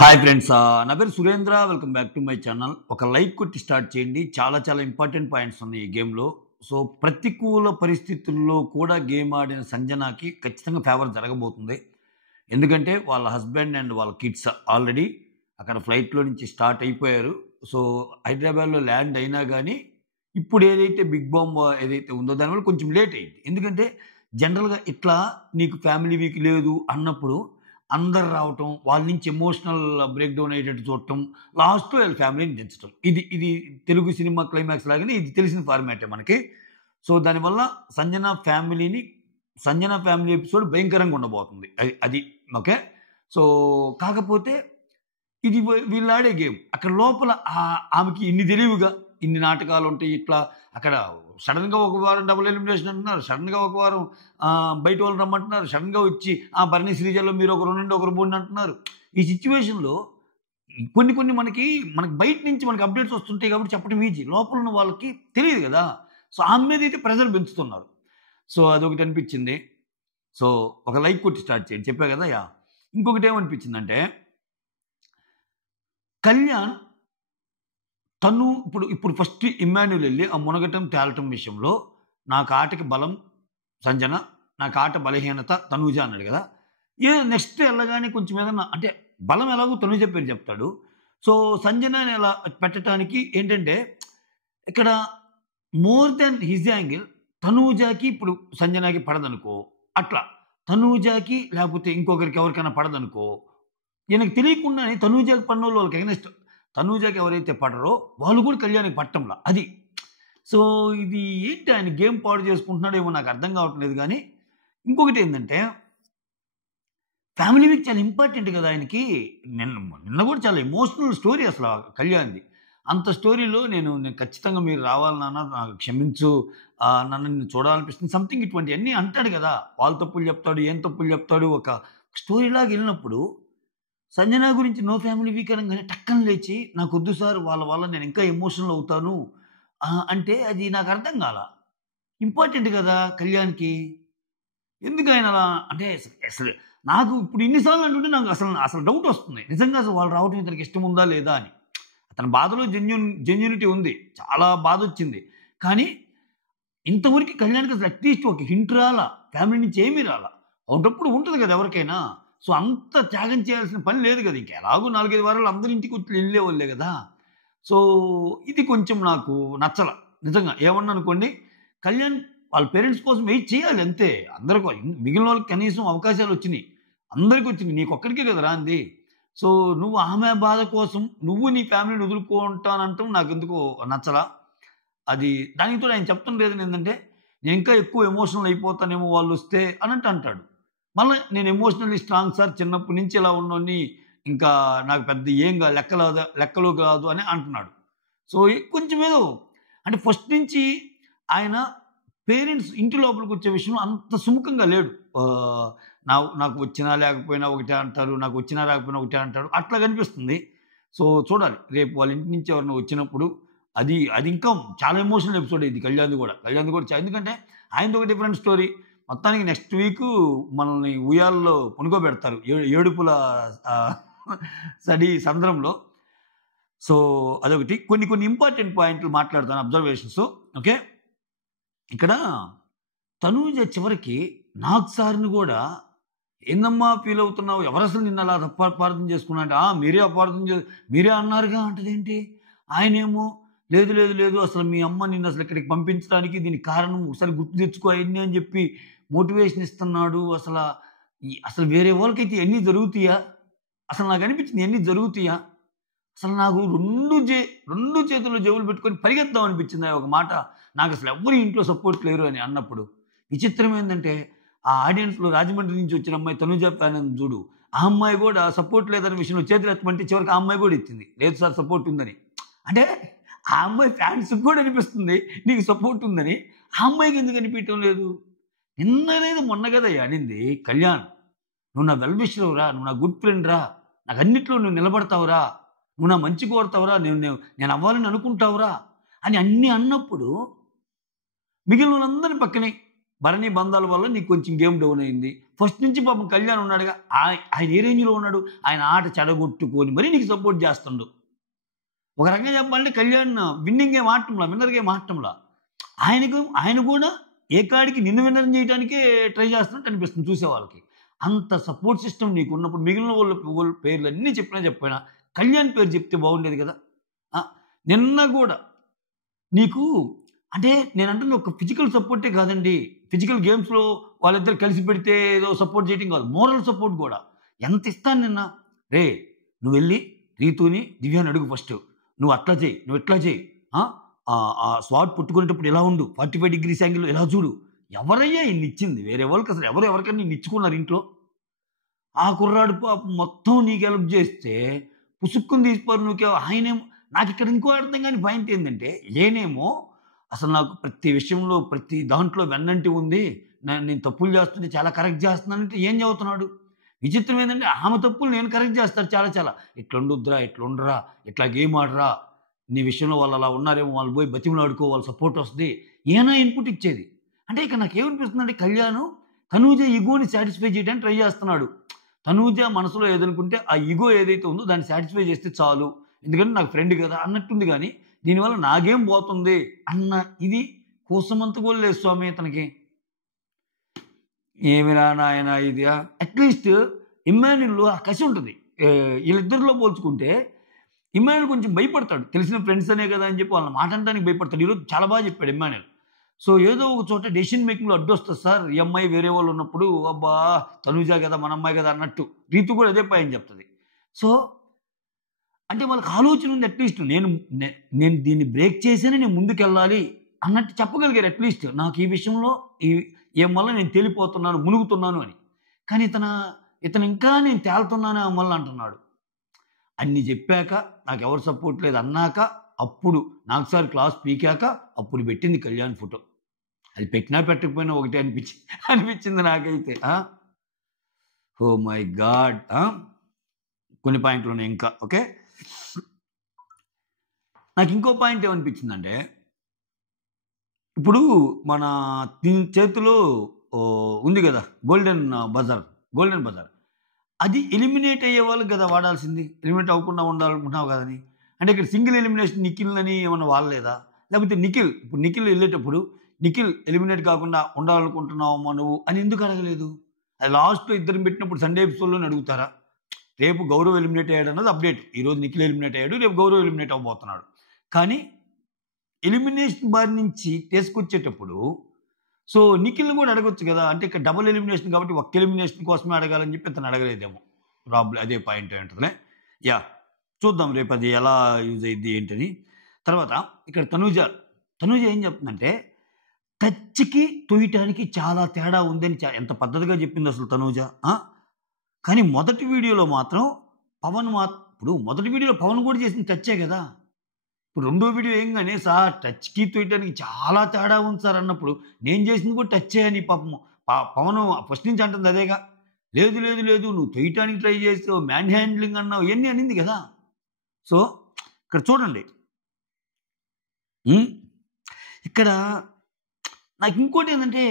Hi friends, నా పేరు Surendra. Welcome back to my channel. ఒక లైక్ కొట్టి స్టార్ట్ చేయండి. చాలా చాలా ఇంపార్టెంట్ పాయింట్స్ ఉన్నాయి ఈ గేమ్లో. సో ప్రతికూల పరిస్థితుల్లో కూడా గేమ్ ఆడిన సంజనాకి ఖచ్చితంగా ఫేవర్ జరగబోతుంది. ఎందుకంటే వాళ్ళ హస్బెండ్ అండ్ వాళ్ళ కిడ్స్ ఆల్రెడీ అక్కడ ఫ్లైట్లో నుంచి స్టార్ట్ అయిపోయారు. సో హైదరాబాద్లో ల్యాండ్ అయినా కానీ ఇప్పుడు ఏదైతే బిగ్ బాంబ్ ఏదైతే ఉందో దానివల్ల కొంచెం లేట్ అయింది. ఎందుకంటే జనరల్గా ఇట్లా నీకు ఫ్యామిలీ వీక్ లేదు అన్నప్పుడు అందరు రావటం, వాళ్ళ నుంచి ఎమోషనల్ బ్రేక్ డౌన్ అయ్యేటట్టు చూడటం, లాస్ట్‌లో వీళ్ళ ఫ్యామిలీని దించటం. ఇది తెలుగు సినిమా క్లైమాక్స్ లాగానే ఇది తెలిసిన ఫార్మాటే మనకి. సో దానివల్ల సంజన ఫ్యామిలీ ఎపిసోడ్ భయంకరంగా ఉండబోతుంది. అది ఓకే. సో కాకపోతే ఇది వీళ్ళాడే గేమ్. అక్కడ లోపల ఆమెకి ఇన్ని తెలివిగా ఇన్ని నాటకాలుంటాయి. ఇట్లా అక్కడ సడన్‌గా ఒక వారం డబుల్ ఎలిమినేషన్ అంటున్నారు. సడన్‌గా ఒక వారం బయట వాళ్ళని రమ్మంటున్నారు. సడన్‌గా వచ్చి భరణి శ్రీజలో మీరు ఒకరు ఉండండి, ఒకరు పోండి అంటున్నారు. ఈ సిట్యుయేషన్‌లో కొన్ని మనకి బయట నుంచి మనకి అప్డేట్స్ వస్తుంటాయి కాబట్టి చెప్పడం ఈజీ. లోపల ఉన్న వాళ్ళకి తెలియదు కదా! సో ఆమె మీద అయితే ప్రెషర్ పెంచుతున్నారు. సో అదొకటి అనిపించింది. సో ఒక లైక్ కొట్టి స్టార్ట్ చేయండి. చెప్పా కదా! ఇంకొకటి ఏమనిపించిందంటే కళ్యాణ్ తను ఇప్పుడు ఫస్ట్ ఇమ్మాన్యుల్ వెళ్ళి ఆ మునగటం తేలటం విషయంలో నాకు ఆటకి బలం సంజన, నాకు ఆట బలహీనత తనూజ అన్నాడు కదా! నెక్స్ట్ వెళ్ళగానే కొంచెం ఏదన్నా అంటే బలం ఎలాగో తనూజ పేరు చెప్తాడు. సో సంజనని ఎలా పెట్టడానికి ఏంటంటే ఇక్కడ మోర్ దెన్ హిజ్ యాంగిల్ తనూజకి ఇప్పుడు సంజనకి పడదనుకో, అట్లా తనూజకి లేకపోతే ఇంకొకరికి ఎవరికైనా పడదనుకో, ఈయనకు తెలియకుండానే తనూజకి పడినోళ్ళు వాళ్ళకి ఎగనెస్ట్ తనూజకి ఎవరైతే పడరో వాళ్ళు కూడా కళ్యాణ్‌కి పట్టంలా అది. సో ఇది ఏంటి ఆయన గేమ్ పాడు చేసుకుంటున్నాడేమో నాకు అర్థం కావట్లేదు గానీ, ఇంకొకటేందంటే ఫ్యామిలీ వీక్ చాలా ఇంపార్టెంట్ కదా ఆయనకి. నిన్న కూడా చాలా ఎమోషనల్ స్టోరీ అసల కళ్యాణ్‌ది. అంత స్టోరీలో నేను ఖచ్చితంగా మీరు రావాలి నాన్న, నాకు క్షమించు, నన్ను నిన్ను చూడాలనిపిస్తుంది సంథింగ్ ఇటువంటియన్నీ అంటాడు కదా! వాళ్ళ తప్పులు చెప్తాడు, ఏం తప్పులు చెప్తాడు. ఒక స్టోరీలాగా ఎళ్ళినప్పుడు సంజన గురించి నో ఫ్యామిలీ వీక్ అనంగానే టక్కన లేచి నాకొద్దు సార్ వాళ్ళ వల్ల నేను ఇంకా ఎమోషనల్ అవుతాను అంటే అది నాకు అర్థం కాల. ఇంపార్టెంట్ కదా కళ్యాణ్‌కి. ఎందుకు ఆయన అలా అంటే అసలు నాకు ఇప్పుడు ఇన్ని సార్లు అంటుంటే నాకు అసలు డౌట్ వస్తుంది. నిజంగా అసలు వాళ్ళు రావటం ఇతనికి ఇష్టం ఉందా లేదా అని. అతని బాధలో జెన్యూనిటీ ఉంది. చాలా బాధొచ్చింది. కానీ ఇంతవరకు కళ్యాణ్‌కి అసలు అట్‌లీస్ట్ ఒక హింట్ రాలా. ఫ్యామిలీ నుంచి ఏమీ రాలా. ఒకటప్పుడు ఉంటది కదా ఎవరికైనా. సో అంత త్యాగం చేయాల్సిన పని లేదు కదా! ఇంక ఎలాగో 4, 5 వారాలు అందరి ఇంటికి వచ్చి ఎళ్ళేవాళ్ళే కదా! సో ఇది కొంచెం నాకు నచ్చల. నిజంగా ఏమన్నా అనుకోండి, కళ్యాణ్ వాళ్ళ పేరెంట్స్ కోసం వెయిట్ చేయాలి అంతే. అందరికి మిగిలిన వాళ్ళకి కనీసం అవకాశాలొచ్చినియి. అందరికొచ్చినియి. నీకొక్కడికే కదా రాంది. సో నువ్వు ఆమె బాధ కోసం నువ్వు నీ ఫ్యామిలీని వదులుకుంటానంటం నాకెందుకో నచ్చలా. అది దానికి తోడు ఆయన చెప్తున్న రీజన్ ఏందంటే, నేను ఇంకా ఎక్కువ ఎమోషనల్ అయిపోతానేమో వాళ్ళొస్తే అనంట అంటాడు. మళ్ళా నేను ఎమోషనల్లీ స్ట్రాంగ్ సార్, చిన్నప్పటి నుంచి ఇలా ఉన్నోడిని, ఇంకా నాకు పెద్ద ఏం కాదు, లెక్కలో కాదు అని అంటున్నాడు. సో కొంచెం ఏదో అంటే ఫస్ట్ నుంచి ఆయన పేరెంట్స్ ఇంటి లోపలికొచ్చే విషయంలో అంత సుముఖంగా లేడు. నాకు వచ్చినా లేకపోయినా ఒకటే అంటారు, నాకు వచ్చినా రాకపోయినా ఒకటే అంటాడు. అట్లా కనిపిస్తుంది. సో చూడాలి. రేపు వాళ్ళ ఇంటి నుంచి ఎవరైనా వచ్చినప్పుడు అది ఇంకా చాలా ఎమోషనల్ ఎపిసోడ్ ఇది కళ్యాణ్‌ది కూడా. ఎందుకంటే ఆయనది ఒక డిఫరెంట్ స్టోరీ. మొత్తానికి నెక్స్ట్ వీకు మనల్ని ఉయ్యాలలో పనుకోబెడతారు. ఏడుపుల ఆహ్, సంద్రంలో. సో అదొకటి. కొన్ని ఇంపార్టెంట్ పాయింట్లు మాట్లాడతాను అబ్జర్వేషన్స్. ఓకే. ఇక్కడ తనూజ చివరికి నాగ్ సార్‌ని కూడా ఏందమ్మా ఫీల్ అవుతున్నావు? ఎవరసలు నిన్ను అలా తప్పు అపార్థం చేసుకున్నా అంటే, మీరే అన్నారుగా అంటదేంటి? ఆయనేమో లేదు అసలు మీ అమ్మ నిన్నసలు ఇక్కడికి పంపించడానికి దీనికి కారణం ఒకసారి గుర్తు తెచ్చుకో అయన్నీ అని చెప్పి మోటివేషన్ ఇస్తున్నాడు. అసలు వేరే వాళ్ళకైతే ఇయన్నీ జరుగుతాయా? అసలు నాకనిపించింది ఇయన్నీ జరుగుతాయా? అసలు నాకు రెండు చేతుల్లో జేబులు పెట్టుకొని పరిగెత్తాం అనిపించింది ఒక మాట. నాకసలు ఎవ్వరు ఇంట్లో సపోర్ట్ లేరు అని అన్నప్పుడు. విచిత్రం ఏందంటే ఆ ఆడియన్స్‌లో రాజమండ్రి నుంచి వచ్చిన అమ్మాయి తనూజ ఫ్యాన్ అని చూడు. ఆ అమ్మాయి కూడా సపోర్ట్ లేదనే విషయంలో చేతులు ఎత్తమంటే చివరికి ఆ అమ్మాయి కూడా ఎత్తింది. లేదు సార్ సపోర్ట్ ఉందని. అంటే ఆ అమ్మాయి ఫ్యాన్స్‌కి కూడా అనిపిస్తుంది నీకు సపోర్ట్ ఉందని. ఆ అమ్మాయికి ఎందుకు అనిపియటం లేదు? నిన్ననేది మొన్న కదయ్యా అనింది కళ్యాణ్. నువ్వు నా వెల్ విషర్‌రా, నువ్వు నా గుడ్ ఫ్రెండ్ రా, నాకు అన్నిట్లో నువ్వు నిలబడతావురా, నువ్వు నా మంచి కోరుతావురా, నేను అవ్వాలని అనుకుంటావురా అని అన్నీ అన్నప్పుడు మిగిలినోళ్ళందరిని పక్కనే భరణి బంధాల వల్ల నీకు కొంచెం గేమ్ డౌన్ అయింది. ఫస్ట్ నుంచి పాపం కళ్యాణ్ ఉన్నాడుగా, ఆయన ఏ రేంజ్‌లో ఉన్నాడు? ఆయన ఆట చెడగొట్టుకొని మరీ నీకు సపోర్ట్ చేస్తుండు. ఒక రకంగా చెప్పాలంటే కళ్యాణ్ విన్నింగ్ గేమ్ ఆడటంలా, విన్నర్ గేమ్ ఆడటంలా. ఆయన కూడా ఏ కాడికి నిన్ను విన్నర్ చేయడానికే ట్రై చేస్తున్నట్టు అనిపిస్తుంది చూసేవాళ్ళకి. అంత సపోర్ట్ సిస్టమ్ నీకున్నప్పుడు మిగిలిన వాళ్ళ పేర్లన్నీ చెప్పినా కళ్యాణ్ పేరు చెప్తే బాగుండేది కదా! ఆ! నిన్న కూడా నీకు అంటే నేనంటున్న ఒక ఫిజికల్ సపోర్టే కాదండి. ఫిజికల్ గేమ్స్‌లో వాళ్ళిద్దరు కలిసి పెడితే ఏదో సపోర్ట్ చేయటం కాదు. మోరల్ సపోర్ట్ గూడా. ఎంత ఇస్తాను నిన్న. "రేయ్! నువ్వెళ్ళి రీతూని, దివ్యాని అడుగు ఫస్టు. నువ్వు అట్లా చెయి, నువ్వు ఇట్లా చెయి. ఆ! స్వాట్ పుట్టుకునేటప్పుడు ఇలా ఉండు. 45 డిగ్రీస్ యాంగిల్‌లో ఇలా చూడు." ఎవరయ్యా ఇన్నిచ్చింది? వేరే వాళ్ళకసలు ఎవరికైనా ఇన్నిచ్చుకున్నారు ఇంట్లో? ఆ కుర్రాడు పాపం మొత్తం నీకు హెల్ప్ చేస్తే పుసుక్కుని తీసిపోరు నువ్వు. ఆయనేమో నాకిక్కడ ఇంకో అర్థం కాని పాయింట్ ఏంటంటే ఈయనేమో అసలు నాకు ప్రతి విషయంలో ప్రతి దాంట్లో వెన్నంటి ఉంది. నేను తప్పులు చేస్తుంటే చాలా కరెక్ట్ చేస్తున్నానంటే ఏం చదువుతున్నాడు? విచిత్రం ఏంటంటే ఆమె తప్పులు నేను కరెక్ట్ చేస్తాను చాలా. ఇట్లుండొద్దురా, ఇట్లుండరా, ఇట్లా గేమ్ ఆడరా, నీ విషయంలో వాళ్ళు అలా ఉన్నారేమో, వాళ్ళు పోయి బతిమలాడుకో, వాళ్ళ సపోర్ట్ వస్తుంది. ఈయన ఇన్పుట్ ఇచ్చేది. అంటే ఇక నాకేమనిపిస్తుందంటే కళ్యాణ్ తనూజ ఈగోని సాటిస్ఫై చేయడానికి ట్రై చేస్తున్నాడు. తనూజ మనసులో ఏదనుకుంటే ఆ ఈగో ఏదైతే ఉందో దాన్ని సాటిస్ఫై చేస్తే చాలు. ఎందుకంటే నాకు ఫ్రెండ్ కదా అన్నట్టుంది గానీ, దీనివల్ల నాకేం పోతుంది అన్న ఇది కూసమంత కూడా లేదు స్వామి ఇతనికి. ఏమిరా నాయనా ఇది? అట్‌లీస్ట్ ఇమ్మాన్యుల్‌లో ఆ కసి ఉంటది. ఈళ్ళిద్దరిలో పోల్చుకుంటే ఇమ్మాన్యుల్ కొంచెం భయపడతాడు. తెలిసిన ఫ్రెండ్స్ అనే కదా అని చెప్పి వాళ్ళని మాట అనడానికి భయపడతాడు. ఈరోజు చాలా బాగా చెప్పాడు ఇమ్మాన్యుల్. సో ఏదో ఒక చోట డెసిషన్ మేకింగ్‌లో అడ్డొస్తది సార్. ఈ అమ్మాయి వేరే వాళ్ళు ఉన్నప్పుడు అబ్బా! తనూజ కదా! మన అమ్మాయి కదా! అన్నట్టు. రీతు కూడా అదే పాయింట్ చెప్తది. సో అంటే వాళ్ళకి ఆలోచన ఉంది అట్‌లీస్ట్ నేను దీన్ని బ్రేక్ చేసేనే నేను ముందుకెళ్ళాలి అన్నట్టు చెప్పగలిగారు అట్‌లీస్ట్. నాకు ఈ విషయంలో ఈ ఈమె వల్ల నేను తేలిపోతున్నాను, మునుగుతున్నాను అని. కానీ ఇతను ఇంకా నేను తేలుతున్నాను ఆమె వల్ల అంటున్నాడు. అన్ని చెప్పాక నాకెవరు సపోర్ట్ లేదు అన్నాక అప్పుడు నాకు సార్ క్లాస్ పీకాక అప్పుడు పెట్టింది కళ్యాణ్ ఫోటో. అది పెట్టినా పెట్టకపోయినా ఒకటే అనిపించింది నాకైతే. Oh my God! కొన్ని పాయింట్లున్నాయి ఇంకా. ఓకే. నాకు ఇంకో పాయింట్ ఏమనిపించిందంటే, ఇప్పుడు మన చేతిలో ఉంది గదా! Golden buzzer. అది ఎలిమినేట్ అయ్యే వాళ్ళకి గదా వాడాల్సింది. ఎలిమినేట్ అవ్వకుండా ఉండాలనుకుంటున్నావు గదని. అంటే ఇక్కడ సింగిల్ ఎలిమినేషన్ నిఖిల్‌ని ఏమన్నా వాడలేదా? లేకపోతే ఇప్పుడు నిఖిల్ ఎళ్ళేటప్పుడు నిఖిల్ ఎలిమినేట్ కాకుండా ఉండాలనుకుంటున్నావమ్మా నువ్వు అని ఎందుకు అడగలేదు? అది లాస్ట్‌లో ఇద్దరిని పెట్టినప్పుడు సండే ఎపిసోడ్‌లోనే అడుగుతారా? రేపు గౌరవ్ ఎలిమినేట్ అయ్యాడన్నది అప్డేట్. ఈరోజు నిఖిల్ ఎలిమినేట్ అయ్యాడు. రేపు గౌరవ్ ఎలిమినేట్ అవ్వబోతున్నాడు. కానీ ఎలిమినేషన్ బారి నుంచి తీసుకొచ్చేటప్పుడు సో నిఖిల్‌ని కూడా అడగొచ్చు గదా! అంటే ఇక్కడ డబుల్ ఎలిమినేషన్ కాబట్టి ఒక్క ఎలిమినేషన్ కోసమే అడగాలని చెప్పి ఇతను అడగలేదేమో. అదే పాయింట్ అయి ఉంటదిలే. యాహ్! చూద్దాం రేపు అది ఎలా యూజ్ అయ్యిద్ది ఏంటని. తర్వాత ఇక్కడ తనూజ ఏం చెప్తుందంటే టచ్‌కి తొయ్యటానికి చాలా తేడా ఉందని ఎంత పద్ధతిగా చెప్పింది అసలు తనూజ. కానీ మొదటి వీడియోలో మాత్రం ఇప్పుడు మొదటి వీడియోలో పవన్ కూడా చేసింది టచ్చే గదా! ఇప్పుడు రెండో వీడియో ఏంగానే సార్ టచ్‌కి తొయ్యటానికి చాలా తేడా ఉంది సార్ అన్నప్పుడు నేను చేసింది కూడా టచ్చే అని పాపం పవన్ ఫస్ట్ నుంచి అంటుంది అదేగా. లేదు నువ్వు తొయ్యటానికి ట్రై చేసావు, మ్యాన్ హ్యాండ్లింగ్ అన్నావు ఇయన్నీ అనింది గదా! సో ఇక్కడ చూడండి. ఇక్కడ నాకు ఇంకోటి ఏంటంటే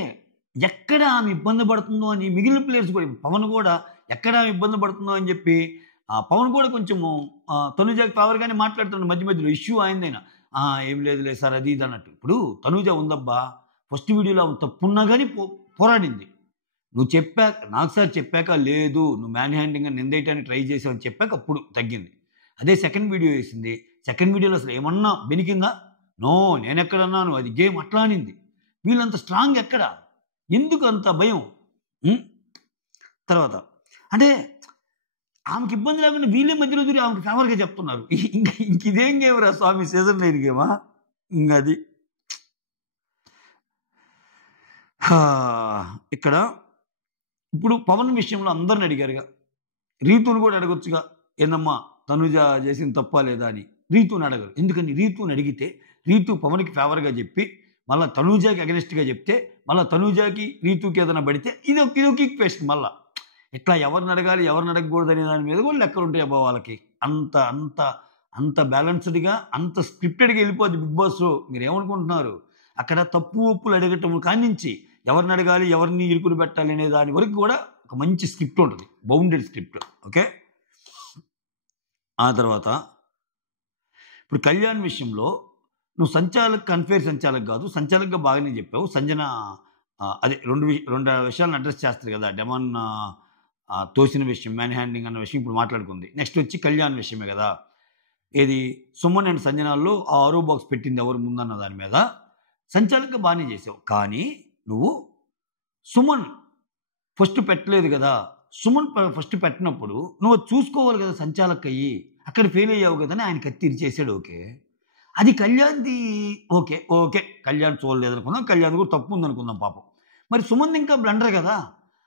ఎక్కడ ఆమె ఇబ్బంది పడుతుందో అని మిగిలిన ప్లేయర్స్ కూడా పవన్ కూడా ఎక్కడ ఆమె ఇబ్బంది పడుతుందో అని చెప్పి పవన్ కూడా కొంచెము తనూజకి ఫేవర్‌గానే మాట్లాడుతున్నాడు మధ్యలో ఇష్యూ అయిందైనా. ఏం లేదులే సార్ అది ఇది అన్నట్టు. ఇప్పుడు తనూజ ఉందబ్బా! ఫస్ట్ వీడియోలో తప్పున్నా గానీ పోరాడింది. నువ్వు నాకు సార్ చెప్పాక లేదు నువ్వు మ్యాన్ హ్యాండింగ్ అని నిందేయటానికి ట్రై చేసావు అని చెప్పాక అప్పుడు తగ్గింది. అదే సెకండ్ వీడియో వేసింది. సెకండ్ వీడియోలో అసలు ఏమన్నా బెనికిందా? నో నేనెక్కడన్నాను అది గేమ్ అట్లా అనింది. వీళ్ళంత స్ట్రాంగ్ ఎక్కడ? ఎందుకు అంత భయం? తర్వాత అంటే ఆమెకి ఇబ్బంది లేకుండా వీళ్ళే మధ్యలో దూరి ఆమెకి ఫేవర్‌గా చెప్తున్నారు. ఇదేం గేమ్‌రా స్వామి సీజన్ 9 గేమా? ఇంగది. ఇక్కడ ఇప్పుడు పవన్ విషయంలో అందరిని అడిగారుగా. రీతుని కూడా అడగొచ్చుగా. ఏందమ్మా తనూజ చేసింది తప్పా లేదా అని. రీతుని అడగరు. ఎందుకని రీతుని అడిగితే రీతు పవన్‌కి ఫేవర్‌గా చెప్పి మళ్ళా తనూజకి అగెనిస్ట్‌గా చెప్తే మళ్ళా తనూజకి రీతుకి ఏదైనా పడితే ఇదొక ఈక్వేషన్ మళ్ళా. ఇట్లా ఎవరిని అడగాలి ఎవరిని అడగకూడదు అనే దాని మీద కూడా లెక్కలుంటాయి అబ్బా వాళ్ళకి. అంత బ్యాలెన్స్డ్‌గా అంత స్క్రిప్టెడ్‌గా వెళ్ళిపోద్ది బిగ్ బాస్. మీరేమనుకుంటున్నారు? అక్కడ తప్పు ఒప్పులు అడగటం కానించి ఎవరిని అడగాలి, ఎవరిని ఇరుకుని పెట్టాలి అనే దాని వరకు కూడా ఒక మంచి స్క్రిప్ట్ ఉంటుంది, బౌండెడ్ స్క్రిప్ట్. ఓకే. ఆ తర్వాత ఇప్పుడు కళ్యాణ్ విషయంలో నువ్వు సంచాలక్ అన్ఫేర్ సంచాలక్ కాదు, సంచాలక్గా బాగానే చెప్పావు. సంజన అదే రెండు విషయాలను అడ్రస్ చేస్తారు కదా, డెమాన్ తోసిన విషయం, మ్యాన్ హ్యాండింగ్ అన్న విషయం ఇప్పుడు మాట్లాడుకుంది. నెక్స్ట్ వచ్చి కళ్యాణ్ విషయమే కదా. ఏది సుమన్ అండ్ సంజనాల్లో ఆ ఆరో బాక్స్ పెట్టింది ఎవరు ముందన్న దాని మీద సంచాలక్గా బాగానే చేసావు. కానీ నువ్వు సుమన్ ఫస్ట్ పెట్టలేదు కదా. సుమన్ ఫస్ట్ పెట్టినప్పుడు నువ్వు చూసుకోవాలి కదా సంచాలక్ అయ్యి, అక్కడ ఫెయిల్ అయ్యావు కదా అని ఆయన కత్తిరి చేశాడు. ఓకే, అది కళ్యాణ్ది. ఓకే ఓకే కళ్యాణ్ చూడలేదు అనుకుందాం, కళ్యాణ్ కూడా తప్పు ఉందనుకుందాం పాపం. మరి సుమన్ ఇంకా బ్లండర్ కదా.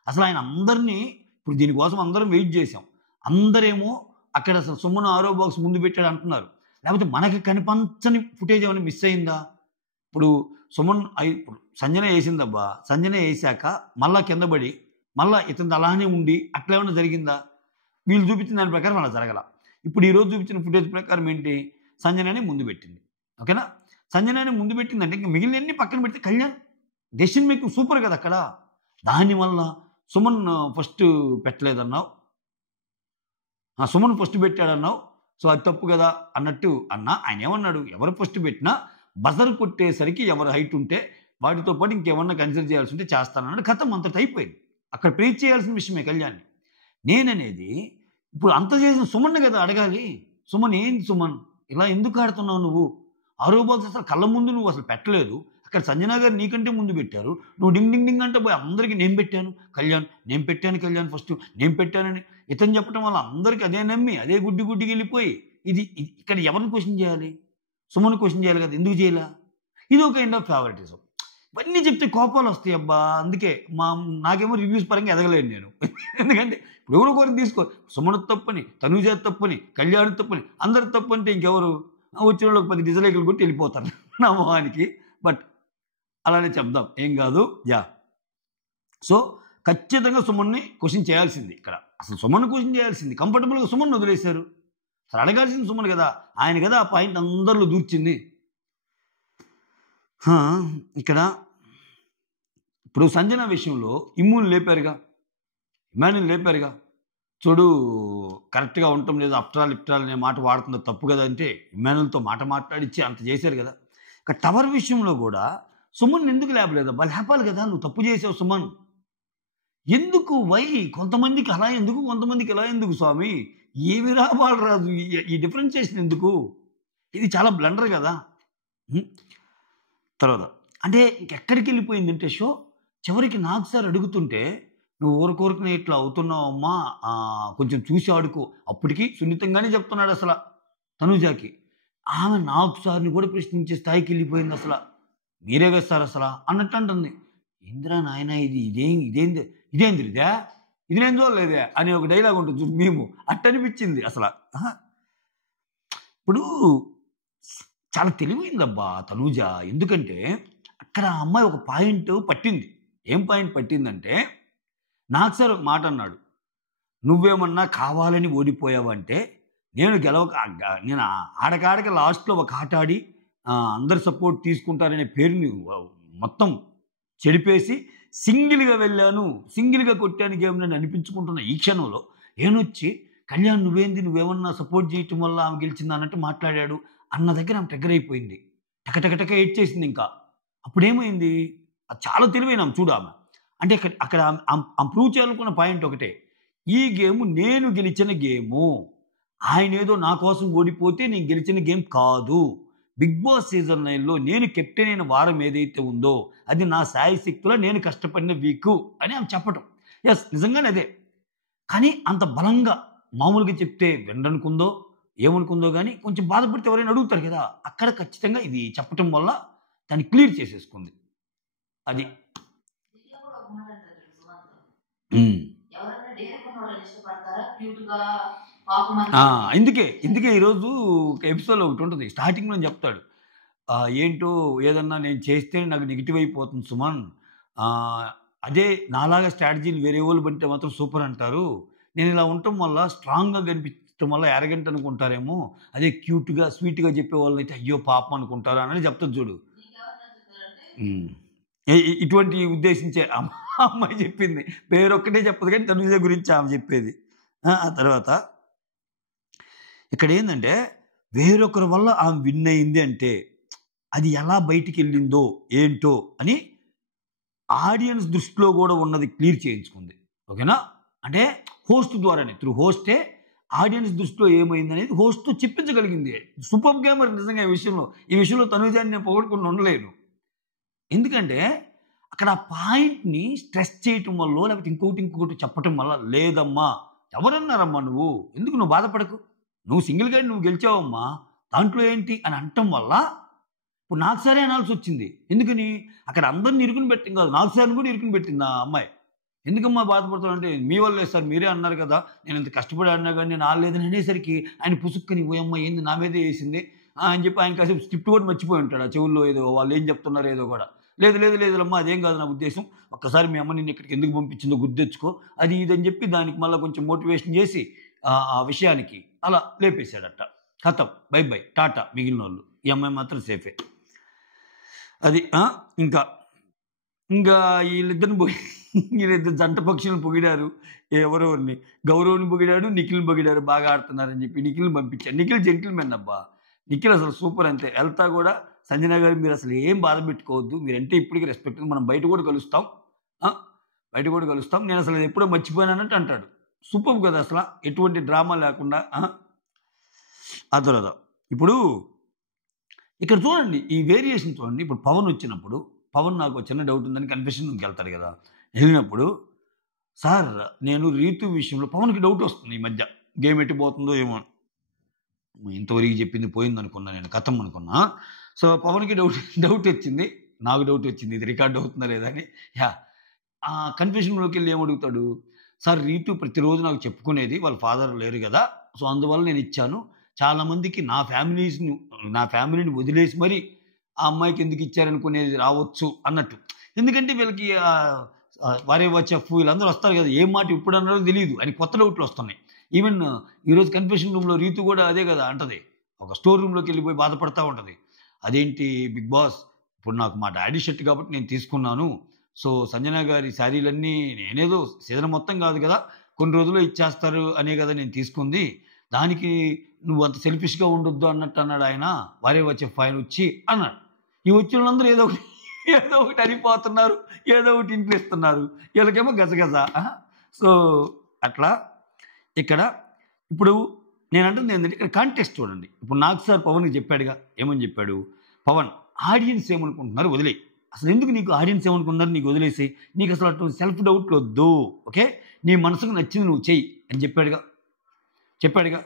అసలు ఆయన అందరినీ ఇప్పుడు దీనికోసం అందరం వెయిట్ చేసాం. అందరేమో అక్కడ అసలు సుమన్ ఆరో బాక్స్ ముందు పెట్టాడు అంటున్నారు. లేకపోతే మనకి కనిపించని ఫుటేజ్ ఏమైనా మిస్ అయిందా? ఇప్పుడు సుమన్ ఇప్పుడు సంజన వేసిందబ్బా, సంజన వేసాక మళ్ళా కింద పడి మళ్ళీ ఇతను అలానే ఉండి అట్లా ఏమైనా జరిగిందా? వీళ్ళు చూపించిన దాని ప్రకారం అలా జరగల. ఇప్పుడు ఈరోజు చూపించిన ఫుటేజ్ ప్రకారం ఏంటి, సంజననే ముందు పెట్టింది. ఓకేనా, సంజననే ముందు పెట్టిందంటే ఇంకా మిగిలినన్ని పక్కన పెడితే కళ్యాణ్ డెసిషన్ మేకింగ్ సూపర్ కదా అక్కడ. దానివల్ల సుమన్ ఫస్ట్ పెట్టలేదన్నావు, సుమన్ ఫస్ట్ పెట్టాడన్నావు, సో అది తప్పు కదా అన్నట్టు అన్నా. ఆయన ఏమన్నాడు, ఎవరు ఫస్ట్ పెట్టినా బజర్ కొట్టేసరికి ఎవరు హైట్ ఉంటే వాటితో పాటు ఇంకేమన్నా కన్సిడర్ చేయాల్సి ఉంటే చేస్తానన్నాడు. కథం అంతటి అయిపోయింది. అక్కడ ప్రే చేయాల్సిన విషయమే కళ్యాణ్ని. నేననేది ఇప్పుడు అంత చేసిన సుమన్ కదా అడగాలి. సుమన్ ఏంటి సుమన్ ఇలా ఎందుకు ఆడుతున్నావు నువ్వు? ఆరో బాక్స్ అసలు కళ్ళ ముందు నువ్వు అసలు పెట్టలేదు. అక్కడ సంజనా గారు నీకంటే ముందు పెట్టారు. నువ్వు డింగ్ డింగ్ డింగ్ అంటే పోయి అందరికీ నేను పెట్టాను కళ్యాణ్, నేను పెట్టాను కళ్యాణ్ ఫస్ట్, నేను పెట్టానని ఇతను చెప్పడం వల్ల అందరికీ అదే నమ్మి అదే గుడ్డికి వెళ్ళిపోయి ఇది ఇక్కడ ఎవరిని క్వశ్చన్ చేయాలి? సుమన్ క్వశ్చన్ చేయాలి కదా, ఎందుకు చేయాల? ఇది ఒక కైండ్ ఆఫ్ ఫేవరెటిజం. ఇవన్నీ చెప్తే కోపాలు వస్తాయి అబ్బా. అందుకే నాకేమో రివ్యూస్ పరంగా ఎదగలేను నేను. ఎందుకంటే ఇప్పుడు ఎవరో ఒకరిని తీసుకో, సుమన్ తప్పని, తనూజ తప్పని, కళ్యాణ్ తప్పని, అందరు తప్పు అంటే ఇంకెవరు వచ్చిన వాళ్ళకి 10 డిజలైకులు కొట్టి వెళ్ళిపోతారు నా మొహానికి. బట్ అలానే చెప్దాం, ఏం కాదు. యా, సో ఖచ్చితంగా సుమన్ని క్వశ్చన్ చేయాల్సింది ఇక్కడ. అసలు సుమన్ క్వశ్చన్ చేయాల్సింది. కంఫర్టబుల్గా సుమన్ వదిలేశారు. అసలు అడగాల్సింది సుమన్ కదా. ఆయన కదా ఆ పాయింట్ అందరిలో దూర్చింది. ఇక్కడ ఇప్పుడు సంజన విషయంలో ఇమ్యూన్ లేపారుగా, ఇమాన్యుల్ లేపారుగా. చూడు కరెక్ట్గా ఉండటం లేదు, అఫ్టరాల్ ఇఫ్టరాల్ అనే మాట వాడుతున్న తప్పు కదా అంటే ఇమాన్యుల్తో మాట మాట్లాడిచ్చి అంత చేశారు కదా. ఇక టవర్ విషయంలో కూడా సుమన్ ఎందుకు లేపలేదబ్బా? లేపాలి కదా, నువ్వు తప్పు చేసావు సుమన్. ఎందుకు వై కొంతమందికి అలా ఎందుకు, కొంతమందికి ఇలా ఎందుకు స్వామి? ఏమి రాదు ఈ డిఫరెన్షియేషన్ ఎందుకు? ఇది చాలా బ్లండర్ కదా. తర్వాత అంటే ఇంకెక్కడికి వెళ్ళిపోయిందంటే షో చివరికి నాకు సార్ అడుగుతుంటే, నువ్వు ఊరకూరకునే ఇట్లా అవుతున్నావు అమ్మా, కొంచెం చూసి ఆడుకో. అప్పటికి సున్నితంగానే చెప్తున్నాడు అసలు తనూజాకి. ఆమె నాకు సార్ని కూడా ప్రశ్నించే స్థాయికి వెళ్ళిపోయింది. అసలు మీరే కదా సార్ అసలు అన్నట్టు అంటుంది. ఏందిరా నాయన ఇదేంది ఇదే ఇది నేను చూడలేదే అని ఒక డైలాగ్ ఉంటుంది మేము అట్టనిపించింది అసలు. ఇప్పుడు చాలా తెలివైందబ్బా తనూజ. ఎందుకంటే అక్కడ ఆ అమ్మాయి ఒక పాయింట్ పట్టింది. ఏం పాయింట్ పట్టిందంటే, నాకు సార్ ఒక మాట అన్నాడు, నువ్వేమన్నా కావాలని ఓడిపోయావంటే నేను నేను ఆడకాడక లాస్ట్లో ఒక ఆట ఆడి అందరు సపోర్ట్ తీసుకుంటారనే పేరుని మొత్తం చెడిపేసి సింగిల్గా వెళ్ళాను, సింగిల్గా కొట్టాను గేమ్ అని అనిపించుకుంటున్న ఈ క్షణంలో ఏనొచ్చి కళ్యాణ్ నువ్వేమన్నా సపోర్ట్ చేయటం వల్ల ఆమె గెలిచింది అన్నట్టు మాట్లాడాడు అన్న దగ్గర ఆమె ట్రిగ్గర్ అయిపోయింది. టకటకటక ఎయిట్ చేసింది. ఇంకా అప్పుడేమైంది, అది చాలా తెలివైన చూడు ఆమె. అంటే అక్కడ ఆమె ప్రూవ్ చేయాలనుకున్న పాయింట్ ఒకటే, ఈ గేమ్ నేను గెలిచిన గేము, ఆయన ఏదో నా కోసం ఓడిపోతే నేను గెలిచిన గేమ్ కాదు. బిగ్ బాస్ సీజన్ 9లో నేను కెప్టెన్ అయిన వారం ఏదైతే ఉందో అది నా శాయశక్తిలో నేను కష్టపడిన వీకు అని ఆమె చెప్పటం. ఎస్, నిజంగానే అదే. కానీ అంత బలంగా మామూలుగా చెప్తే విననుకుందో ఏమనుకుందో కానీ కొంచెం బాధపడితే ఎవరైనా అడుగుతారు కదా, అక్కడ ఖచ్చితంగా ఇది చెప్పటం వల్ల దాన్ని క్లియర్ చేసేసుకుంది. అది ఇందుకే ఈరోజు ఒక ఎపిసోడ్లో ఒకటి ఉంటుంది, స్టార్టింగ్లో చెప్తాడు, ఏంటో ఏదన్నా నేను చేస్తే నాకు నెగిటివ్ అయిపోతుంది సుమన్, అదే నాలాగా స్ట్రాటజీలు వేరే వాళ్ళు పడితే మాత్రం సూపర్ అంటారు, నేను ఇలా ఉండటం వల్ల స్ట్రాంగ్గా కనిపించడం వల్ల ఎరగెంట్ అనుకుంటారేమో, అదే క్యూట్గా స్వీట్గా చెప్పే వాళ్ళని అయితే అయ్యో పాపం అనుకుంటారు అని చెప్తుంది చూడు. ఇటువంటి ఉద్దేశించే అమ్మాయి చెప్పింది. పేరొక్కటే చెప్పదు కానీ తనుజ గురించి ఆమె చెప్పేది. ఆ తర్వాత ఇక్కడేందంటే వేరొకరి వల్ల ఆమె విన్ అయింది అంటే అది ఎలా బయటికెళ్ళిందో ఏంటో అని ఆడియన్స్ దృష్టిలో కూడా ఉన్నది క్లియర్ చేయించుకుంది. ఓకేనా? అంటే హోస్ట్ ద్వారానే, త్రూ హోస్టే ఆడియన్స్ దృష్టిలో ఏమైందనేది హోస్ట్ చెప్పించగలిగింది. సూపర్ గేమర్ నిజంగా ఈ విషయంలో తనుజాని నేను పొగడకుండా ఉండలేను. ఎందుకంటే అక్కడ ఆ పాయింట్ని స్ట్రెస్ చేయటం వల్ల లేకపోతే ఇంకొకటి చెప్పటం వల్ల, లేదమ్మా ఎవరన్నారమ్మా నువ్వు, ఎందుకు నువ్వు బాధపడకు, నువ్వు సింగిల్గా నువ్వు గెలిచావమ్మా, దాంట్లో ఏంటి అని అనటం వల్ల ఇప్పుడు నాకు సరే అనాల్సి వచ్చింది. ఎందుకని అక్కడ అందరిని ఇరుకుని పెట్టింది కాదు, నాకు సార్ని కూడా ఇరుకుని పెట్టింది ఆ అమ్మాయి. ఎందుకమ్మా బాధపడుతున్నావు అంటే, మీ వల్లే సార్, మీరే అన్నారు కదా నేను ఇంత కష్టపడి అన్నా కానీ నేను ఆడలేదని అనేసరికి ఆయన పుసుక్కని ఓ అమ్మాయి ఏంది నా మీదే వేసింది అని చెప్పి ఆయన కాసేపు స్క్రిప్ట్ కూడా మర్చిపోయి ఉంటాడు. ఆ చెవుల్లో ఏదో వాళ్ళు ఏం చెప్తున్నారు ఏదో కూడా. లేదమ్మా అదేం కాదు నా ఉద్దేశం, ఒక్కసారి మీ అమ్మ నిన్ను ఇక్కడికి ఎందుకు పంపించిందో గుర్తెచ్చుకో, అది ఇదని చెప్పి దానికి మళ్ళీ కొంచెం మోటివేషన్ చేసి ఆ విషయానికి అలా లేపేశాడట. ఖతం, బై బై టాటా మిగిలిన వాళ్ళు. ఈ అమ్మాయి మాత్రం సేఫే. అది ఇంకా వీళ్ళిద్దరు జంట పక్షులను పొగిడారు. ఎవరెవరిని, గౌరవ్ని పొగిడాడు, నిఖిల్ని పొగిడారు, బాగా ఆడుతున్నారని చెప్పి నిఖిల్ని పంపించారు. నిఖిల్ జెంటిల్మెన్ అబ్బా, నిఖిల్ అసలు సూపర్. అంతే వెళ్తా కూడా సంజన గారు మీరు అసలు ఏం బాధ పెట్టుకోవద్దు, మీరంటే ఇప్పటికీ రెస్పెక్ట్, మనం బయట కూడా కలుస్తాం, నేను అసలు ఎప్పుడో మర్చిపోయానంటే అంటాడు. సూపర్ కదా అసలు, ఎటువంటి డ్రామా లేకుండా. ఆ తర్వాత ఇప్పుడు ఇక్కడ చూడండి ఈ వేరియేషన్ చూడండి. ఇప్పుడు పవన్ వచ్చినప్పుడు, పవన్ నాకు చిన్న డౌట్ ఉందని కన్ఫెషన్కి వెళ్తాడు కదా, వెళ్ళినప్పుడు సార్ నేను రీతు విషయంలో పవన్కి డౌట్ వస్తుంది ఈ మధ్య, గేమ్ ఎట్టిపోతుందో ఏమో, ఇంతవరకు చెప్పింది పోయింది అనుకున్నా, నేను కథం అనుకున్నా. సో పవన్కి డౌట్ వచ్చింది, నాకు డౌట్ వచ్చింది ఇది రికార్డ్ అవుతుందా లేదా అని. ఆ కన్ఫెషన్లోకి వెళ్ళి ఏమడుగుతాడు, సార్ రీతు ప్రతిరోజు నాకు చెప్పుకునేది వాళ్ళ ఫాదర్ లేరు కదా, సో అందువల్ల నేను ఇచ్చాను, చాలామందికి నా ఫ్యామిలీని వదిలేసి మరి ఆ అమ్మాయికి ఎందుకు ఇచ్చారనుకునేది రావచ్చు అన్నట్టు. ఎందుకంటే వీళ్ళకి వారే చెఫ్ వీళ్ళందరూ వస్తారు కదా, ఏం మాట ఇప్పుడు అన్నారో తెలియదు అని కొత్త డౌట్లు వస్తున్నాయి. ఈవెన్ ఈరోజు కన్ఫెషన్ రూమ్లో రీతు కూడా అదే కదా అంటది, ఒక స్టోర్ రూమ్లోకి వెళ్ళిపోయి బాధపడతా ఉంటుంది. అదేంటి బిగ్ బాస్, ఇప్పుడు నాకు మా డాడీ షర్ట్ కాబట్టి నేను తీసుకున్నాను, సో సంజన గారి శారీలన్నీ నేనేదో సీజన్ మొత్తం కాదు కదా కొన్ని రోజుల్లో ఇచ్చేస్తారు అనే కదా నేను తీసుకుంది, దానికి నువ్వు అంత సెల్ఫిష్గా ఉండొద్దు అన్నట్టు అన్నాడు ఆయన. వారే చెఫ్ ఆయన వచ్చి అన్నాడు. ఈ వచ్చిన వాళ్ళందరూ ఏదో ఒకటి అనిపోతున్నారు, ఏదో ఒకటి ఇంట్లో ఇస్తున్నారు, వీళ్ళకేమో గజగజ. సో అట్లా ఇక్కడ ఇప్పుడు నేను అంటుంది ఏంటంటే ఇక్కడ కాంటెక్స్ట్ చూడండి. ఇప్పుడు నాకు సార్ పవన్కి చెప్పాడుగా, ఏమని చెప్పాడు, పవన్ ఆడియన్స్ ఏమనుకుంటున్నారు వదిలే, అసలు ఎందుకు నీకు ఆడియన్స్ ఏమనుకుంటున్నారు నీకు వదిలేసి, నీకు అసలు అటువంటి సెల్ఫ్ డౌట్లు వద్దు, ఓకే నీ మనసుకు నచ్చింది నువ్వు చెయ్యి అని చెప్పాడుగా.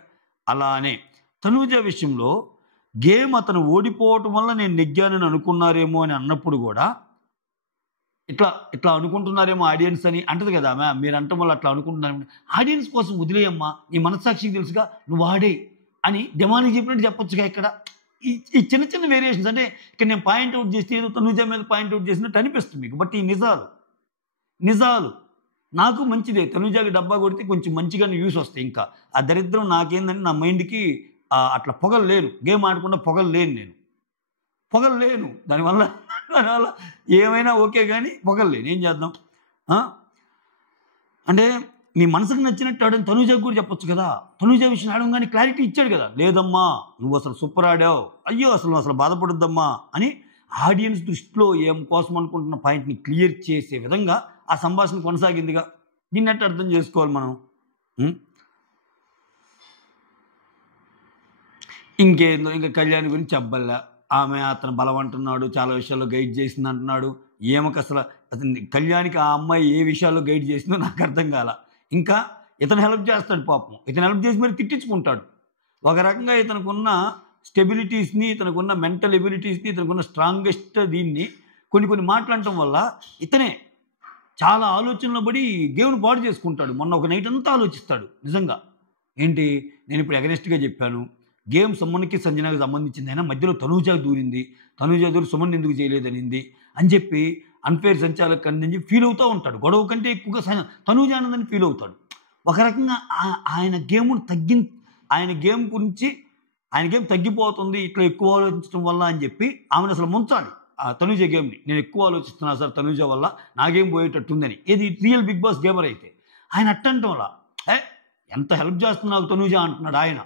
అలానే తనూజ విషయంలో గేమ్ అతను ఓడిపోవటం వల్ల నేను నెగ్గానని అనుకున్నారేమో అని అన్నప్పుడు కూడా ఇట్లా అనుకుంటున్నారేమో ఆడియన్స్ అని అంటది కదా ఆమె, మీరు అంటం వల్ల అట్లా అనుకుంటున్నారు, ఆడియన్స్ కోసం వదిలేయమ్మా, నీ మనస్సాక్షికి తెలుసుగా నువ్వు ఆడే అని డెమానికి చెప్పినట్టు చెప్పొచ్చుగా. ఇక్కడ ఈ చిన్న చిన్న వేరియేషన్స్, అంటే ఇక్కడ నేను పాయింట్అవుట్ చేస్తే ఏదో తనూజ మీద పాయింట్అవుట్ చేసినట్టు అనిపిస్తుంది మీకు, బట్ ఈ నిజాలు నాకు మంచిదే. తనూజాకి డబ్బా కొడితే కొంచెం మంచిగానే యూస్ వస్తాయి. ఇంకా ఆ దరిద్రం నాకేందంటే నా మైండ్కి అట్లా పొగలేను, గేమ్ ఆడకుండా పొగలేను దానివల్ల ఏమైనా ఓకే కానీ పొగలేను, ఏం చేద్దాం. అంటే నీ మనసుకు నచ్చినట్టు ఆడని తనూజాకి కూడా చెప్పొచ్చు కదా, తనూజ విషయం ఆడడం కానీ క్లారిటీ ఇచ్చాడు కదా, లేదమ్మా నువ్వు అసలు సూపర్ ఆడావు, అయ్యో అసలు బాధపడొద్దమ్మా అని ఆడియన్స్ దృష్టిలో ఏం కోసం అనుకుంటున్న పాయింట్ని క్లియర్ చేసే విధంగా ఆ సంభాషణ కొనసాగిందిగా. దీన్నట్టు అర్థం చేసుకోవాలి మనం. ఇంకేందో ఇంకా కళ్యాణి గురించి చెప్పల్లా, ఆమె అతను బలం అంటున్నాడు, చాలా విషయాల్లో గైడ్ చేసింది అంటున్నాడు. ఏమకు అసలు కళ్యాణికి ఆ అమ్మాయి ఏ విషయాల్లో గైడ్ చేసిందో నాకు అర్థం కాల. ఇంకా ఇతను హెల్ప్ చేస్తాడు పాపం, ఇతను హెల్ప్ చేసి మరి తిట్టించుకుంటాడు. ఒక రకంగా ఇతనుకున్న స్టెబిలిటీస్ని, ఇతనుకున్న మెంటల్ ఎబిలిటీస్ని, ఇతనుకున్న స్ట్రాంగెస్ట్ దీన్ని కొన్ని మాట్లాడటం వల్ల ఇతనే చాలా ఆలోచనలో పడి గేమ్ను పాడు చేసుకుంటాడు. మొన్న ఒక నైట్ అంతా ఆలోచిస్తాడు. నిజంగా ఏంటి నేను ఇప్పుడు అగనెస్ట్గా చెప్పాను, గేమ్ సుమన్కి సంజనకి సంబంధించింది అయినా మధ్యలో తనూజ దూరింది, తనూజ దూరి సుమన్ ఎందుకు చేయలేదనింది అని చెప్పి అన్ఫేర్ సంచాలక్ అని ఫీల్ అవుతూ ఉంటాడు. గొడవ కంటే ఎక్కువగా తనూజ ఆనందని ఫీల్ అవుతాడు. ఒక రకంగా ఆయన గేమ్ గురించి ఆయన గేమ్ తగ్గిపోతుంది ఇట్లా ఎక్కువ ఆలోచించడం వల్ల అని చెప్పి ఆమెను అసలు ముంచాలి. తనూజ గేమ్ని నేను ఎక్కువ ఆలోచిస్తున్నా సార్ తనూజ వల్ల నా గేమ్ పోయేటట్టుందని. ఏది రియల్ బిగ్ బాస్ గేమర్ అయితే ఆయన అట్టంటంలా ఎంత హెల్ప్ చేస్తుంది నాకు తనూజ అంటున్నాడు ఆయన.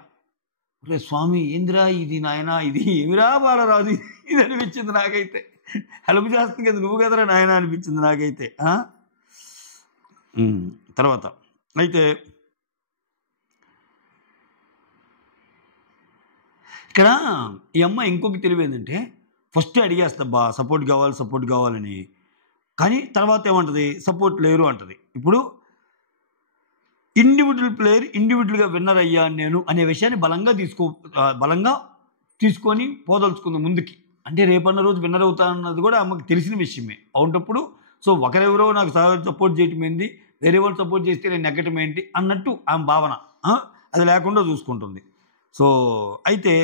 రే స్వామి ఏందిరా ఇది నాయన, ఇది ఏమిరా బాలరాజు ఇది అనిపించింది నాకైతే. హెల్ప్ చేస్తుంది కదా నువ్వు కదరా నాయన అనిపించింది నాకైతే. తర్వాత అయితే ఇక్కడ ఈ అమ్మాయి ఇంకొక తెలివి ఏంటంటే ఫస్ట్ అడిగేస్తా సపోర్ట్ కావాలని, కానీ తర్వాత ఏమంటుంది సపోర్ట్ లేరు అంటది. ఇప్పుడు ఇండివిజువల్ ప్లేయర్ ఇండివిజువల్గా విన్నర్ అయ్యాను నేను అనే విషయాన్ని బలంగా తీసుకొని పోదలుచుకుంది ముందుకి. అంటే రేపన్న రోజు విన్నర్ అవుతానన్నది కూడా అమ్మకి తెలిసిన విషయమే అవునప్పుడు. సో ఒకరెవరో నాకు సపోర్ట్ చేయటం ఏంది, వేరే వాళ్ళు సపోర్ట్ చేస్తే నేను నెగ్గటం ఏంటి అన్నట్టు ఆమె భావన అది లేకుండా చూసుకుంటుంది. సో అయితే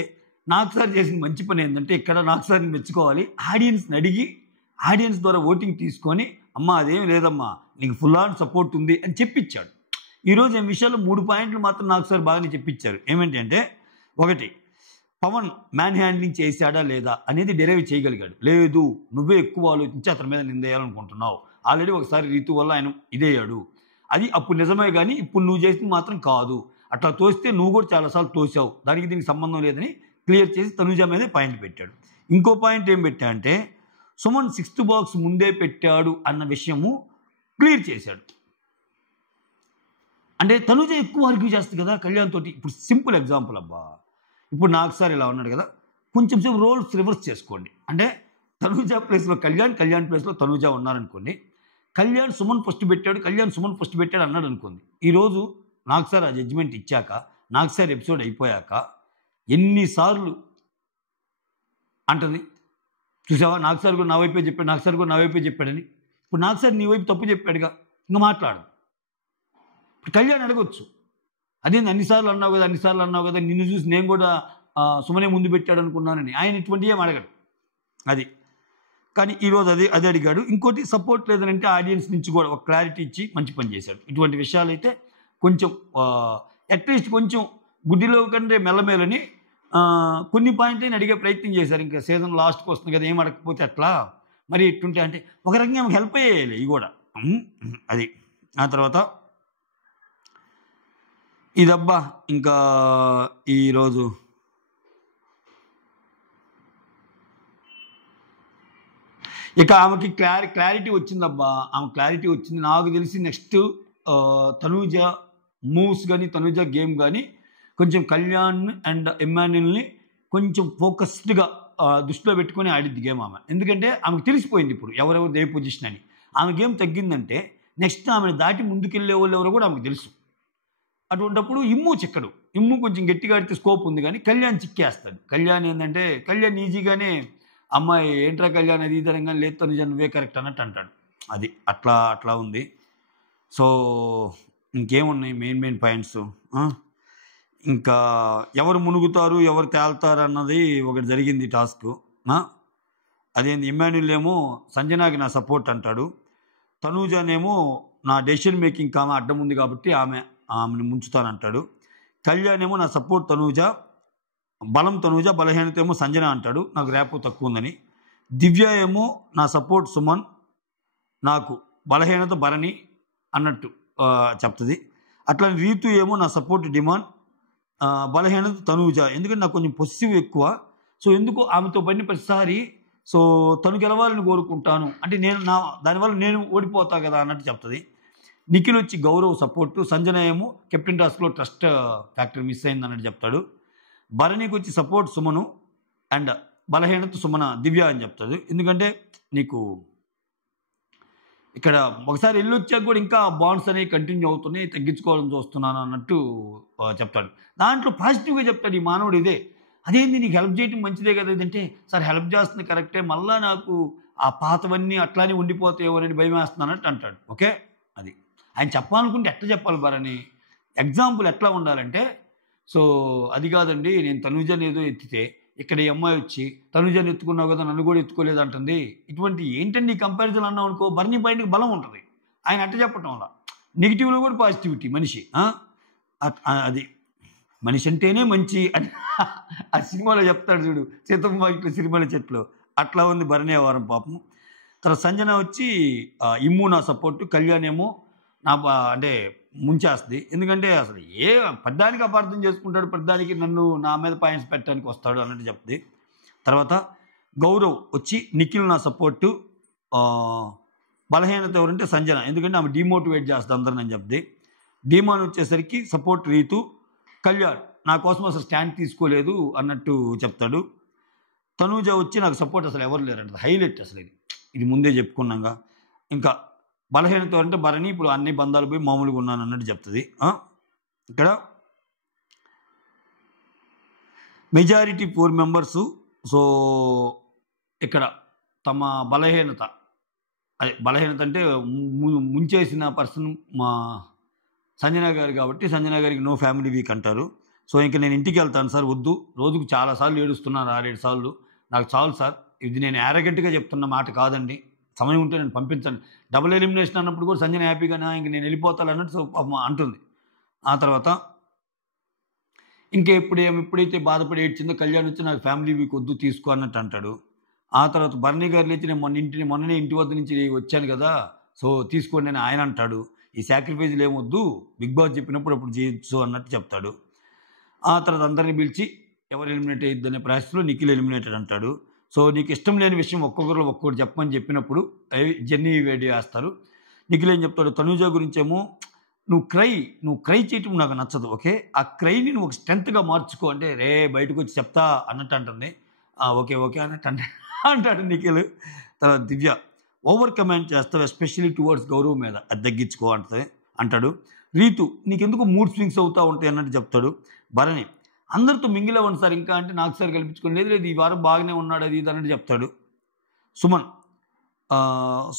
నాకు సార్ చేసిన మంచి పని ఏంటంటే ఇక్కడ నాకు సార్ని మెచ్చుకోవాలి. ఆడియన్స్ని అడిగి ఆడియన్స్ ద్వారా ఓటింగ్ తీసుకొని అమ్మ అదేం లేదమ్మా నీకు ఫుల్ ఆన్ సపోర్ట్ ఉంది అని చెప్పించాడు. ఈరోజు ఈ విషయాల్లో 3 పాయింట్లు మాత్రం నాకు సార్ బాగానే చెప్పించారు. ఏమిటి అంటే, ఒకటి పవన్ మ్యాన్ హ్యాండ్లింగ్ చేశాడా లేదా అనేది డెరైవ్ చేయగలిగాడు. లేదు నువ్వే ఎక్కువ ఆలోచించి అతని మీద నిందేయాలనుకుంటున్నావు. ఆల్రెడీ ఒకసారి రీతు వల్ల ఆయన ఇదయ్యాడు. అది అప్పుడు నిజమే కానీ ఇప్పుడు నువ్వు చేసింది మాత్రం కాదు. అట్లా తోస్తే నువ్వు కూడా చాలాసార్లు తోసావు, దానికి దీనికి సంబంధం లేదని క్లియర్ చేసి తనూజ మీదే పాయింట్ పెట్టాడు. ఇంకో పాయింట్ ఏం పెట్టా అంటే సుమన్ 6th బాక్స్ ముందే పెట్టాడు అన్న విషయము క్లియర్ చేశాడు. అంటే తనూజ ఎక్కువ ఆర్గ్యూ చేస్తుంది కదా కళ్యాణ్ తోటి. ఇప్పుడు సింపుల్ ఎగ్జాంపుల్ అబ్బా, ఇప్పుడు నాకు సార్ ఇలా ఉన్నాడు కదా, కొంచెం సేపు రోల్స్ రివర్స్ చేసుకోండి. అంటే తనూజ ప్లేస్లో కళ్యాణ్ ప్లేస్లో తనూజ ఉన్నారనుకోండి. కళ్యాణ్ సుమన్ ఫస్ట్ పెట్టాడు అన్నాడు అనుకోండి. ఈరోజు నాకు సార్ ఆ జడ్జిమెంట్ ఇచ్చాక, నాకు సార్ ఎపిసోడ్ అయిపోయాక ఎన్నిసార్లు అంటది చూసావా, నాకు సార్ కూడా నా వైపే చెప్పాడని. ఇప్పుడు నాకు సార్ నీ వైపు తప్పు చెప్పాడుగా, ఇంకా మాట్లాడు. ఇప్పుడు కళ్యాణ్ అడగొచ్చు, అదేంది అన్నిసార్లు అన్నావు కదా నిన్ను చూసి నేను కూడా సుమనే ముందు పెట్టాడు అనుకున్నానని. ఆయన ఇటువంటి ఏం అడగడు అది. కానీ ఈరోజు అదే అడిగాడు. ఇంకోటి సపోర్ట్ లేదనంటే ఆడియన్స్ నుంచి కూడా ఒక క్లారిటీ ఇచ్చి మంచి పని చేశాడు. ఇటువంటి విషయాలు అయితే కొంచెం అట్లీస్ట్ కొంచెం గుడ్డిలో కంటే మెల్లమేలని కొన్ని పాయింట్లని అడిగే ప్రయత్నం చేశారు. ఇంకా సీజన్ లాస్ట్కి వస్తుంది కదా, ఏం అడగకపోతే అట్లా మరి ఇట్టుంటే అంటే ఒక రకంగా ఆమెకు హెల్ప్ అయ్యేయాలి ఇవి కూడా. అది ఆ తర్వాత ఇదబ్బా ఇంకా ఈరోజు ఇక ఆమెకి క్లారిటీ వచ్చిందబ్బా, ఆమె క్లారిటీ వచ్చింది. నాకు తెలిసి నెక్స్ట్ తనూజ మూవ్స్ కానీ తనూజ గేమ్ కానీ కొంచెం కళ్యాణ్ అండ్ ఎమ్మాన్యుల్ని కొంచెం ఫోకస్డ్గా దృష్టిలో పెట్టుకొని ఆడిద్ది గేమ్ ఆమె. ఎందుకంటే ఆమెకు తెలిసిపోయింది ఇప్పుడు ఎవరెవరు ఏ పొజిషన్ అని. ఆమె గేమ్ తగ్గిందంటే నెక్స్ట్ ఆమెను దాటి ముందుకెళ్ళే వాళ్ళు ఎవరో కూడా ఆమెకు తెలుసు. అటువంటిప్పుడు ఇమ్ము చిక్కడు. ఇమ్ము కొంచెం గట్టిగా ఆడితే స్కోప్ ఉంది, కానీ కళ్యాణ్ చిక్కేస్తాడు. కళ్యాణ్ ఏంటంటే కళ్యాణ్ ఈజీగానే అమ్మాయి ఏంట్రా కళ్యాణ్ అది ఇదరంగా లేదు తనుజ నువ్వే కరెక్ట్ అన్నట్టు అంటాడు. అది అట్లా ఉంది. సో ఇంకేమున్నాయి మెయిన్ పాయింట్స్, ఇంకా ఎవరు మునుగుతారు ఎవరు తేల్తారు అన్నది ఒకటి జరిగింది టాస్క్. అదేంది ఇమ్మాన్యుల్ ఏమో సంజనాకి నా సపోర్ట్ అంటాడు, తనూజనేమో నా డెసిషన్ మేకింగ్ ఆమె అడ్డం ఉంది కాబట్టి ఆమెను ముంచుతానంటాడు. కళ్యాణ్ ఏమో నా సపోర్ట్ తనూజ, బలం తనూజ, బలహీనత ఏమో సంజన అంటాడు, నాకు ర్యాపు తక్కువ ఉందని. దివ్య ఏమో నా సపోర్ట్ సుమన్, నాకు బలహీనత భరణి అన్నట్టు చెప్తుంది. అట్లా రీతు ఏమో నా సపోర్ట్ డిమాండ్, బలహీనత తనూజ, ఎందుకంటే నాకు కొంచెం పొసిటివ్ ఎక్కువ. సో ఎందుకు ఆమెతో పడిన ప్రతిసారి సో తను గెలవాలని కోరుకుంటాను అంటే దానివల్ల నేను ఓడిపోతా కదా అన్నట్టు చెప్తుంది. నిఖిల్ వచ్చి గౌరవ్ సపోర్టు, సంజన ఏమో కెప్టెన్ టాస్క్లో ట్రస్ట్ ఫ్యాక్టర్ మిస్ అయింది అన్నట్టు చెప్తాడు. భరణికి వచ్చి సపోర్ట్ సుమను అండ్ బలహీనత సుమన దివ్య అని చెప్తాడు. ఎందుకంటే నీకు ఇక్కడ ఒకసారి వెళ్ళొచ్చాక కూడా ఇంకా బాండ్స్ అనేవి కంటిన్యూ అవుతున్నాయి, తగ్గించుకోవాలని చూస్తున్నాను అన్నట్టు చెప్తాడు. దాంట్లో పాజిటివ్గా చెప్తాడు ఈ మానవుడు ఇదే, అదేంది నీకు హెల్ప్ చేయడం మంచిదే కదా ఇదంటే, సార్ హెల్ప్ చేస్తుంది కరెక్టే, మళ్ళీ నాకు ఆ పాతవన్నీ అట్లానే ఉండిపోతాయో అని భయం వేస్తున్నానట్టు అంటాడు. ఓకే, అది ఆయన చెప్పాలనుకుంటే ఎట్లా చెప్పాలి బారని ఎగ్జాంపుల్ ఎట్లా ఉండాలంటే, సో అది కాదండి నేను తనూజని ఏదో ఎత్తితే ఇక్కడ ఈ అమ్మాయి వచ్చి తనూజని ఎత్తుకున్నావు కదా నన్ను కూడా ఎత్తుకోలేదు అంటుంది. ఇటువంటి ఏంటండి ఈ కంపారిజన్ అన్నావు అనుకో, బర్నీ పాయింట్కి బలం ఉంటుంది. ఆయన అట్ట చెప్పటం వల్ల నెగిటివ్లో కూడా పాజిటివిటీ మనిషి. అది మనిషి అంటేనే మంచి అని ఆ సినిమాలో చెప్తాడు చూడు, సీతమ్మ ఇట్లా సిరిమల చెట్లు, అట్లా ఉంది భరణి వ్యవహారం పాపం. తర్వాత సంజన వచ్చి ఇమ్ము నా సపోర్టు, కళ్యాణ్ ఏమో అంటే ముంచేస్తుంది. ఎందుకంటే అసలు పెద్దానికి అపార్థం చేసుకుంటాడు, పెద్దానికి నన్ను నా మీద పాయింట్స్ పెట్టడానికి వస్తాడు అన్నట్టు చెప్తుంది. తర్వాత గౌరవ్ వచ్చి నిఖిల్ నా సపోర్టు, బలహీనత ఎవరంటే సంజన, ఎందుకంటే ఆమె డిమోటివేట్ చేస్తుంది అందరిని అని చెప్తుంది. ధీమాన్ వచ్చేసరికి సపోర్ట్ రీతు, కళ్యాణ్ నా కోసం అసలు స్టాండ్ తీసుకోలేదు అన్నట్టు చెప్తాడు. తనూజ వచ్చి నాకు సపోర్ట్ అసలు ఎవరు లేరంట, హైలైట్ అసలు ఇది ముందే చెప్పుకున్నాగా. ఇంకా బలహీనత అంటే భరణి ఇప్పుడు అన్ని బంధాలు పోయి మామూలుగా ఉన్నాను అన్నట్టు చెప్తుంది. ఇక్కడ మెజారిటీ 4 మెంబర్సు. సో ఇక్కడ తమ బలహీనత అంటే ముంచేసిన పర్సన్ మా సంజన గారు కాబట్టి సంజన గారికి నో ఫ్యామిలీ వీక్ అంటారు. సో ఇంకా నేను ఇంటికి వెళ్తాను సార్, వద్దు, రోజుకు చాలాసార్లు ఏడుస్తున్నాను, 6-7 సార్లు, నాకు చాలు సార్, ఇది నేను యారగెంట్గా చెప్తున్న మాట కాదండి, సమయం ఉంటే నేను పంపించండి. డబుల్ ఎలిమినేషన్ అన్నప్పుడు కూడా సంజన హ్యాపీగానే ఇంక నేను వెళ్ళిపోతాను అన్నట్టు సో అంటుంది. ఆ తర్వాత ఎప్పుడైతే బాధపడి ఏడ్చిందో కళ్యాణ్ వచ్చి నాకు ఫ్యామిలీ వీక్ వద్దు తీసుకో అన్నట్టు అంటాడు. ఆ తర్వాత భరణి గారు లేచి నేను మొన్ననే ఇంటి వద్ద నుంచి వచ్చాను కదా, సో తీసుకోండి అని ఆయన అంటాడు. ఈ సాక్రిఫైజ్లు ఏమొద్దు, బిగ్ బాస్ చెప్పినప్పుడు అప్పుడు చేయొచ్చు అన్నట్టు చెప్తాడు. ఆ తర్వాత అందరిని పిలిచి ఎవరు ఎలిమినేట్ అయ్యిద్ది అనే ప్రాసెస్లో నిఖిల్ ఎలిమినేటెడ్ అంటాడు. సో నీకు ఇష్టం లేని విషయం ఒక్కొక్కరు ఒక్కొక్కటి చెప్పమని చెప్పినప్పుడు జర్నీ వేడి వేస్తారు. నిఖిల్ ఏం చెప్తాడు, తనూజ గురించేమో నువ్వు క్రై చేయటం నాకు నచ్చదు, ఓకే, ఆ క్రైని నువ్వు ఒక స్ట్రెంత్గా మార్చుకో అంటే రే బయటకు వచ్చి చెప్తా అన్నట్టు అంటుంది. ఓకే అన్నట్టు అంటాడు నిఖిల్. తర్వాత దివ్య ఓవర్ కమాండ్ చేస్తావు, ఎస్పెషల్లీ టువర్డ్స్ గౌరవ్ మీద, అది తగ్గించుకో అంటాడు. రీతు నీకెందుకు మూడ్ స్వింగ్స్ అవుతూ ఉంటాయి అన్నట్టు చెప్తాడు. భరణి అందరితో మింగిల్ అవ్వండి సార్ ఇంకా అంటే నాకు సార్ కల్పించుకోండి, లేదు ఈ వారం బాగానే ఉన్నాడు అది ఇది అన్నట్టు చెప్తాడు.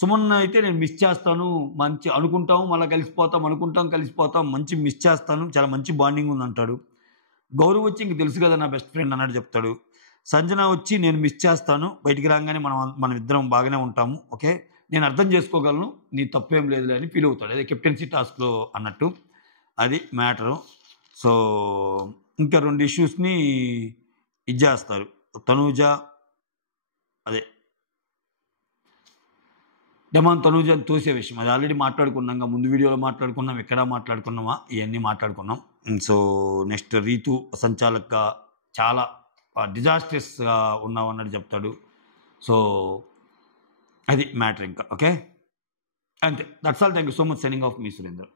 సుమన్ అయితే నేను మిస్ చేస్తాను, మంచి అనుకుంటాము మళ్ళీ కలిసిపోతాం మంచి మిస్ చేస్తాను, చాలా మంచి బాండింగ్ ఉంది అంటాడు. గౌరవ్ వచ్చి ఇంక తెలుసు కదా నా బెస్ట్ ఫ్రెండ్ అన్నట్టు చెప్తాడు. సంజన వచ్చి నేను మిస్ చేస్తాను, బయటికి రాగానే మనం ఇద్దరం బాగానే ఉంటాము, ఓకే, నేను అర్థం చేసుకోగలను, నీ తప్పేం లేదులే అని ఫీల్ అవుతాడు, అదే కెప్టెన్సీ టాస్క్లో అన్నట్టు. అది మ్యాటరు. సో ఇంకా 2 ఇష్యూస్ని చేస్తారు. తనూజ డెమాన్ తనూజని తోసే విషయం, అది ఆల్రెడీ మాట్లాడుకున్నాం, ముందు వీడియోలో మాట్లాడుకున్నాం, ఎక్కడా మాట్లాడుకున్నామా, ఇవన్నీ మాట్లాడుకున్నాం. సో నెక్స్ట్ రీతు సంచాలక్గా చాలా డిజాస్ట్రస్గా ఉన్నావు అన్నట్టు చెప్తాడు. సో అది మ్యాటర్ ఇంకా, ఓకే, అంతే, that's all. Thank you so much. Signing off me Surendra.